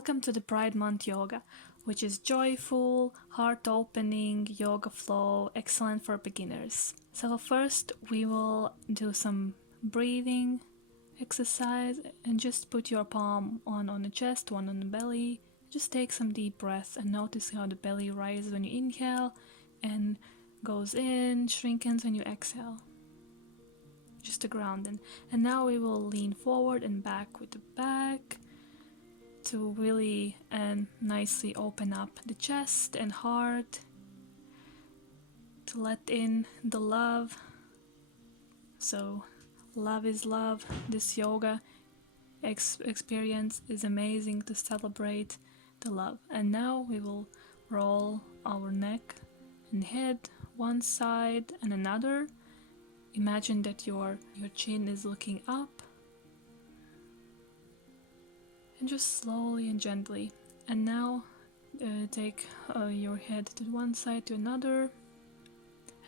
Welcome to the Pride Month Yoga, which is joyful, heart-opening yoga flow, excellent for beginners. So first we will do some breathing exercise and just put your palm on the chest, one on the belly. Just take some deep breaths and notice how the belly rises when you inhale and goes in, shrinkens when you exhale. Just a grounding. And now we will lean forward and back with the back to really and nicely open up the chest and heart, to let in the love. So love is love. This yoga experience is amazing to celebrate the love. And now we will roll our neck and head one side and another. Imagine that your chin is looking up, and just slowly and gently. And now take your head to one side to another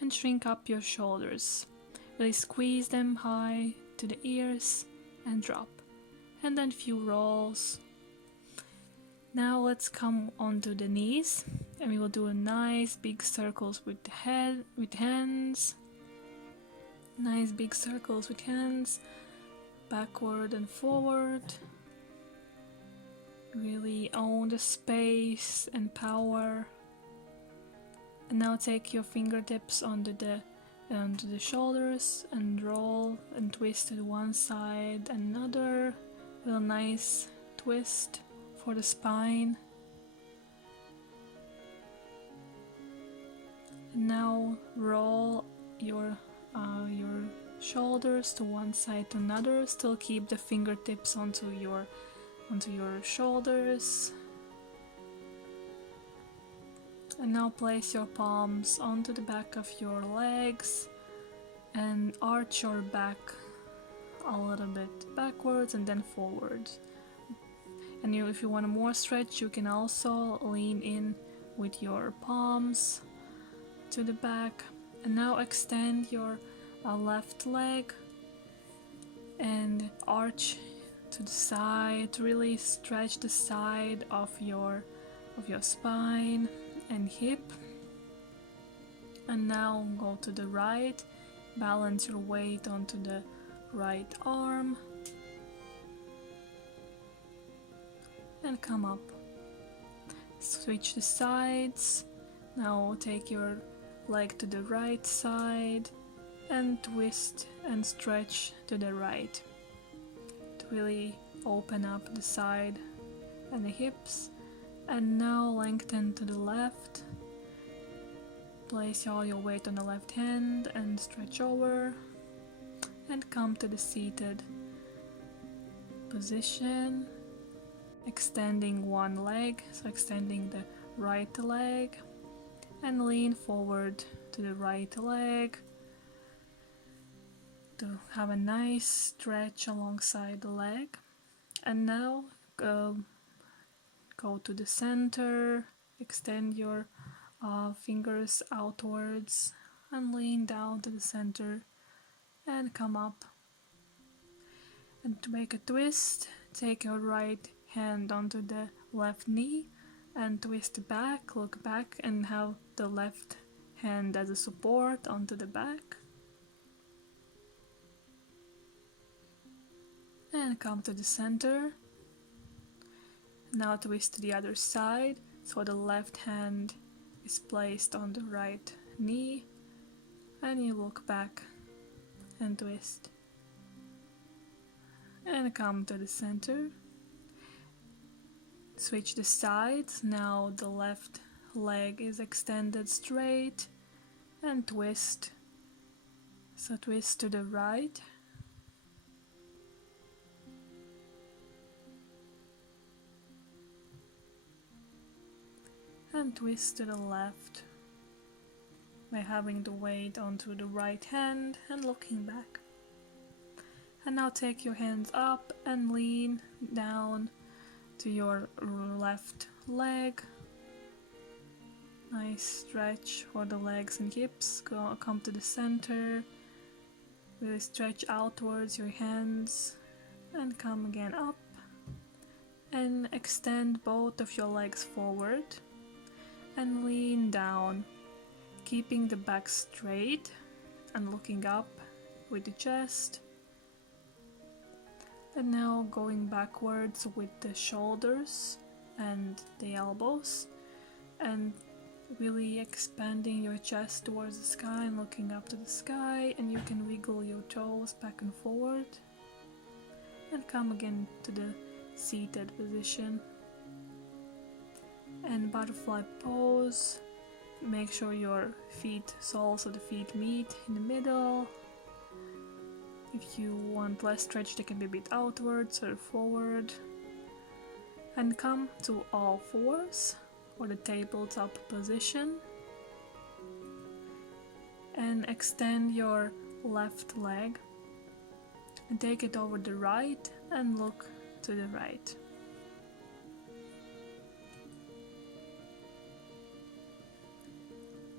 and shrink up your shoulders. Really squeeze them high to the ears and drop. And then few rolls. Now let's come onto the knees, and we will do a nice big circles with the head, with hands. Nice big circles with hands, backward and forward. Really own the space and power. And now take your fingertips onto the shoulders and roll and twist to one side and another. With a nice twist for the spine. And now roll your shoulders to one side to another. Still keep the fingertips onto your shoulders. And now place your palms onto the back of your legs and arch your back a little bit backwards and then forward. And if you want more stretch, you can also lean in with your palms to the back. And now extend your left leg and arch to the side, really stretch the side of your spine and hip. And now go to the right, balance your weight onto the right arm and come up. Switch the sides. Now take your leg to the right side and twist and stretch to the right. Really open up the side and the hips. And now lengthen to the left. Place all your weight on the left hand and stretch over and come to the seated position, extending one leg, so extending the right leg, and lean forward to the right leg to have a nice stretch alongside the leg. And now go to the center, extend your fingers outwards and lean down to the center and come up. And to make a twist, take your right hand onto the left knee and twist back, look back and have the left hand as a support onto the back. And come to the center. Now twist to the other side, so the left hand is placed on the right knee, and you look back and twist. And come to the center. Switch the sides. Now the left leg is extended straight and twist. So twist to the right. And twist to the left by having the weight onto the right hand and looking back. And now take your hands up and lean down to your left leg. Nice stretch for the legs and hips. Come to the center. Really stretch outwards your hands and come again up. And extend both of your legs forward and lean down, keeping the back straight and looking up with the chest. And now going backwards with the shoulders and the elbows, and really expanding your chest towards the sky and looking up to the sky. And you can wiggle your toes back and forward and come again to the seated position. And butterfly pose. Make sure your soles of the feet meet in the middle. If you want less stretch, they can be a bit outwards or forward. And come to all fours or the tabletop position. And extend your left leg and take it over the right and look to the right.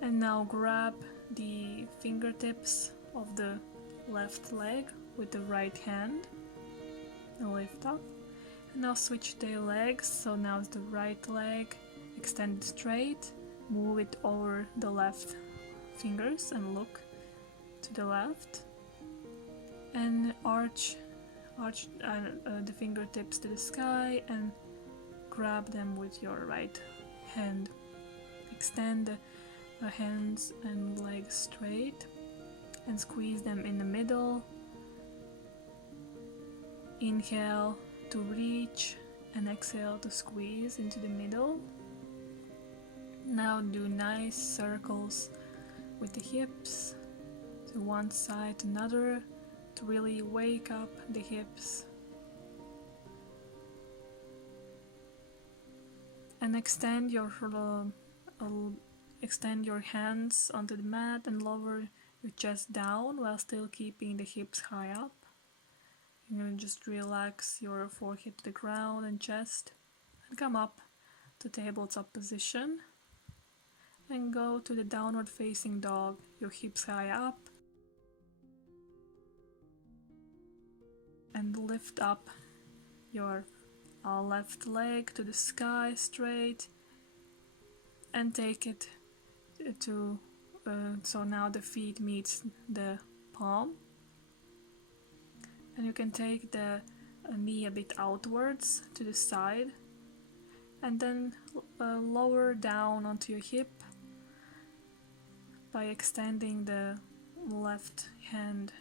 And now grab the fingertips of the left leg with the right hand and lift up. And now switch the legs, so now it's the right leg, extend it straight, move it over the left fingers and look to the left. And arch the fingertips to the sky and grab them with your right hand. Extend the hands and legs straight and squeeze them in the middle. Inhale to reach and exhale to squeeze into the middle. Now do nice circles with the hips to one side to another to really wake up the hips. And extend your hands onto the mat and lower your chest down while still keeping the hips high up. You're going to just relax your forehead to the ground and chest and come up to tabletop position and go to the downward facing dog, your hips high up, and lift up your left leg to the sky straight and take it to so now the feet meets the palm, and you can take the knee a bit outwards to the side and then lower down onto your hip by extending the left hand.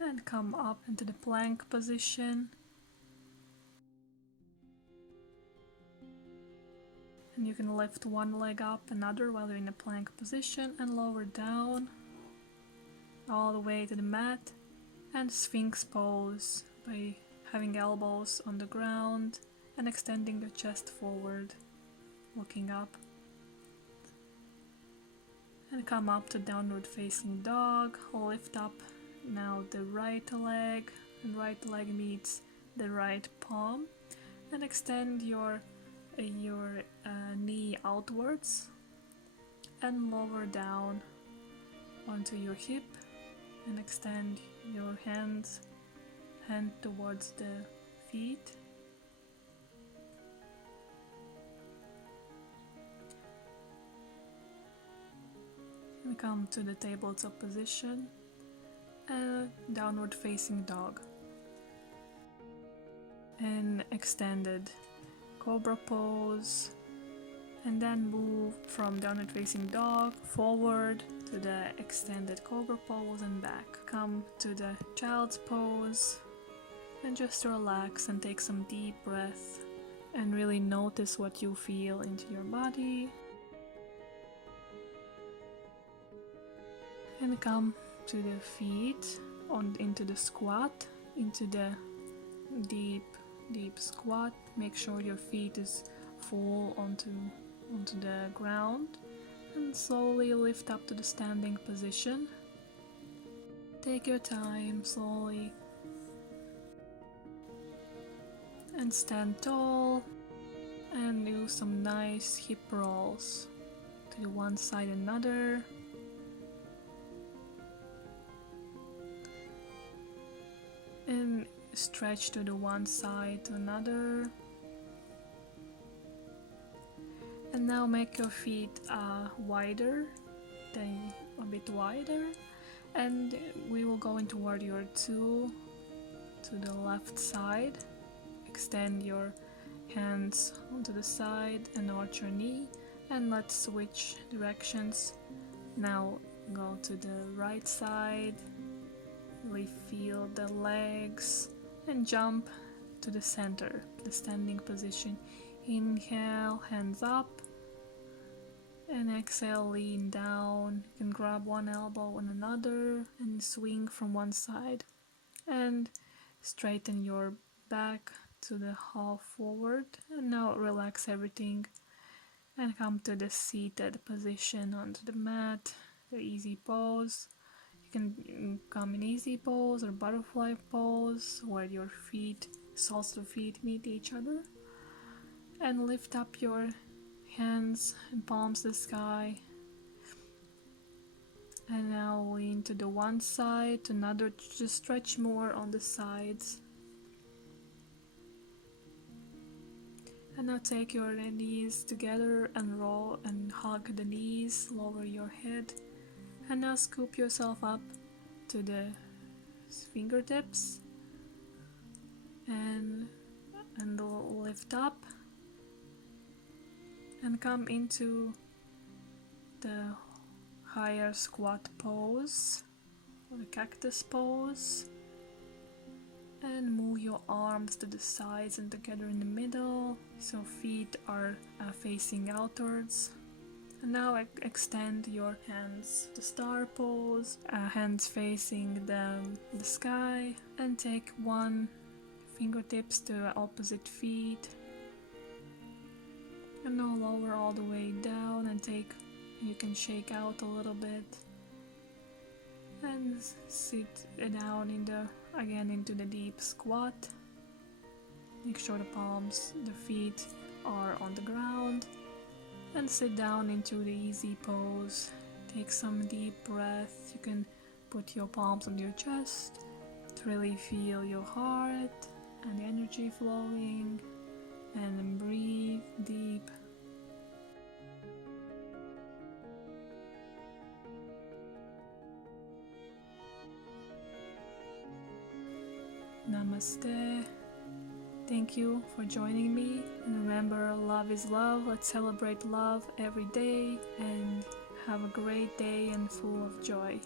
And come up into the plank position. And you can lift one leg up, another while you're in a plank position, and lower down all the way to the mat. And Sphinx pose by having elbows on the ground and extending the chest forward, looking up. And come up to downward facing dog, lift up now the right leg, and right leg meets the right palm, and extend your knee outwards and lower down onto your hip and extend your hand towards the feet. And come to the tabletop position and downward facing dog. And extended cobra pose, and then move from downward facing dog forward to the extended cobra pose and back. Come to the child's pose and just relax and take some deep breath and really notice what you feel into your body. And come to the feet into the squat, into the deep squat. Make sure your feet is full onto the ground, and slowly lift up to the standing position. Take your time slowly and stand tall and do some nice hip rolls to the one side and another. stretch to the one side to another. And now make your feet wider, then a bit wider, and we will go into warrior 2 to the left side. Extend your hands onto the side and arch your knee, and let's switch directions. Now go to the right side, really feel the legs, and jump to the center, the standing position. Inhale, hands up, and exhale, lean down. You can grab one elbow and another and swing from one side, and straighten your back to the half forward. And now relax everything and come to the seated position onto the mat, the easy pose. You can come in easy pose or butterfly pose, where your feet, soles of feet meet each other, and lift up your hands and palms to the sky. And now lean to the one side, to another, just stretch more on the sides. And now take your knees together and roll and hug the knees, lower your head. And now scoop yourself up to the fingertips and lift up and come into the higher squat pose or the cactus pose, and move your arms to the sides and together in the middle, so feet are facing outwards. And now extend your hands to star pose, hands facing the sky, and take one fingertips to opposite feet, and now lower all the way down and you can shake out a little bit and sit down into the deep squat. Make sure the feet are on the ground, and sit down into the easy pose. Take some deep breath. You can put your palms on your chest to really feel your heart and the energy flowing, and then breathe deep. Namaste. Thank you for joining me, and remember, love is love. Let's celebrate love every day and have a great day and full of joy.